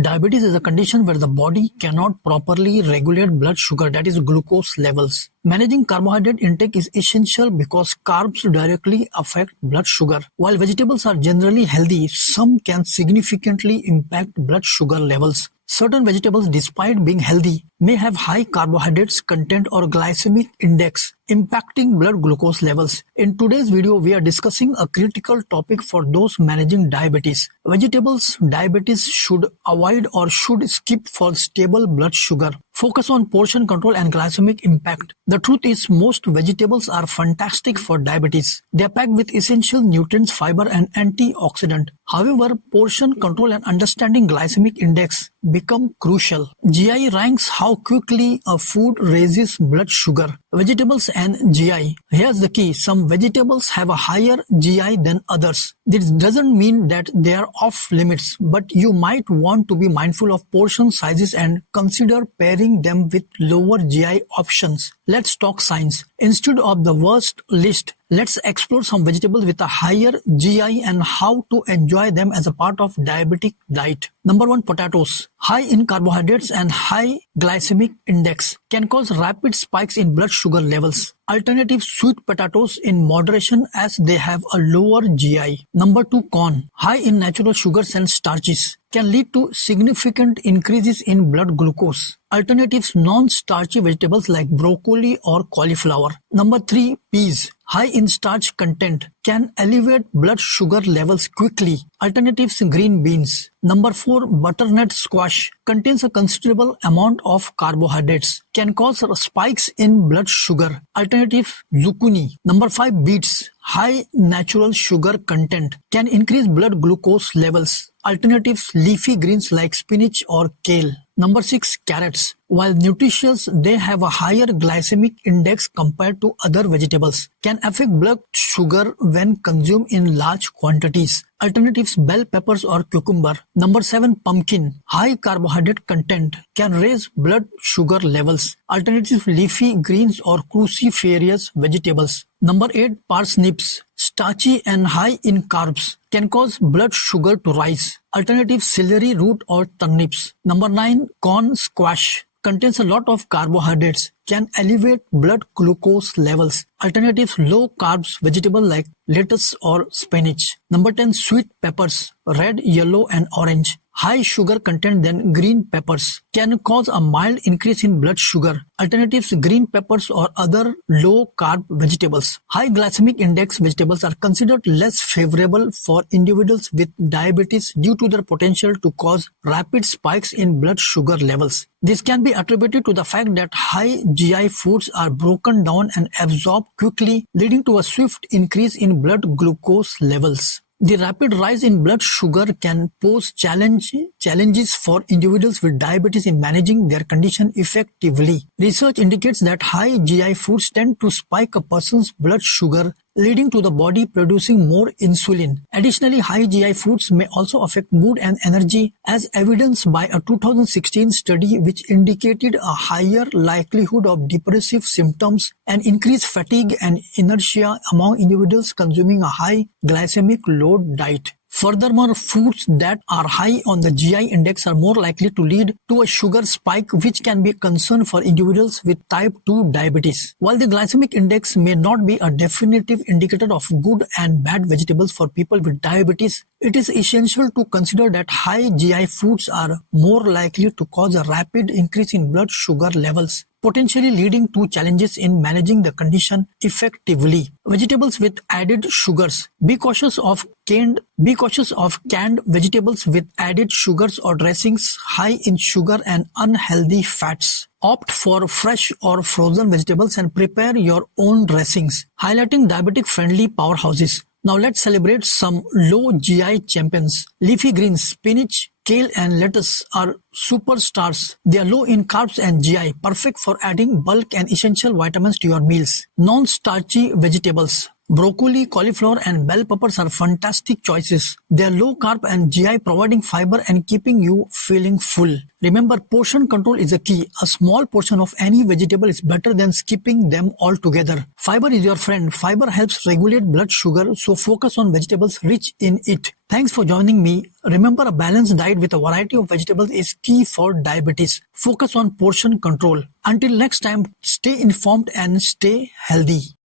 Diabetes is a condition where the body cannot properly regulate blood sugar, that is glucose levels. Managing carbohydrate intake is essential because carbs directly affect blood sugar. While vegetables are generally healthy, some can significantly impact blood sugar levels. Certain vegetables, despite being healthy, may have high carbohydrates content or glycemic index, impacting blood glucose levels. In today's video, we are discussing a critical topic for those managing diabetes. Vegetables diabetes should avoid or should skip for stable blood sugar. Focus on portion control and glycemic impact. The truth is, most vegetables are fantastic for diabetes. They are packed with essential nutrients, fiber, and antioxidant. However, portion control and understanding glycemic index become crucial. GI ranks how quickly a food raises blood sugar. Vegetables and GI. Here's the key. Some vegetables have a higher GI than others. This doesn't mean that they are off limits, but you might want to be mindful of portion sizes and consider pairing them with lower GI options. Let's talk science. Instead of the worst list, let's explore some vegetables with a higher GI and how to enjoy them as a part of diabetic diet. Number 1, potatoes. High in carbohydrates and high glycemic index can cause rapid spikes in blood sugar levels. Alternative, sweet potatoes in moderation as they have a lower GI. Number 2, corn. High in natural sugars and starches can lead to significant increases in blood glucose. Alternatives, non-starchy vegetables like broccoli or cauliflower. Number 3, peas. High in starch content can elevate blood sugar levels quickly. Alternatives, green beans. Number 4, butternut squash contains a considerable amount of carbohydrates, can cause spikes in blood sugar. Alternative, zucchini. Number 5, beets. High natural sugar content can increase blood glucose levels. Alternatives, leafy greens like spinach or kale. Number 6, carrots. While nutritious, they have a higher glycemic index compared to other vegetables, can affect blood sugar when consumed in large quantities. Alternatives, bell peppers or cucumber. Number 7, pumpkin. High carbohydrate content can raise blood sugar levels. Alternatives, leafy greens or cruciferous vegetables. Number 8, parsnips. Starchy and high in carbs can cause blood sugar to rise. Alternative, celery root or turnips. Number 9, corn squash. Contains a lot of carbohydrates, can elevate blood glucose levels. Alternatives, low carbs vegetable like lettuce or spinach. Number 10, sweet peppers, red, yellow and orange. High sugar content than green peppers, can cause a mild increase in blood sugar. Alternatives, green peppers or other low carb vegetables. High glycemic index vegetables are considered less favorable for individuals with diabetes due to their potential to cause rapid spikes in blood sugar levels. This can be attributed to the fact that high GI foods are broken down and absorbed quickly, leading to a swift increase in blood glucose levels. The rapid rise in blood sugar can pose challenges for individuals with diabetes in managing their condition effectively. Research indicates that high GI foods tend to spike a person's blood sugar, leading to the body producing more insulin. Additionally, high GI foods may also affect mood and energy, as evidenced by a 2016 study which indicated a higher likelihood of depressive symptoms and increased fatigue and inertia among individuals consuming a high glycemic load diet. Furthermore, foods that are high on the GI index are more likely to lead to a sugar spike, which can be a concern for individuals with type 2 diabetes. While the glycemic index may not be a definitive indicator of good and bad vegetables for people with diabetes, it is essential to consider that high GI foods are more likely to cause a rapid increase in blood sugar levels, potentially leading to challenges in managing the condition effectively. Vegetables with added sugars. Be cautious of canned vegetables with added sugars or dressings high in sugar and unhealthy fats. Opt for fresh or frozen vegetables and prepare your own dressings, highlighting diabetic-friendly powerhouses. Now let's celebrate some low GI champions. Leafy greens, spinach, kale and lettuce are superstars. They are low in carbs and GI, perfect for adding bulk and essential vitamins to your meals. Non-starchy vegetables. Broccoli, cauliflower and bell peppers are fantastic choices. They are low carb and GI, providing fiber and keeping you feeling full. Remember, portion control is a key. A small portion of any vegetable is better than skipping them altogether. Fiber is your friend. Fiber helps regulate blood sugar, so focus on vegetables rich in it. Thanks for joining me. Remember, a balanced diet with a variety of vegetables is key for diabetes. Focus on portion control. Until next time, stay informed and stay healthy.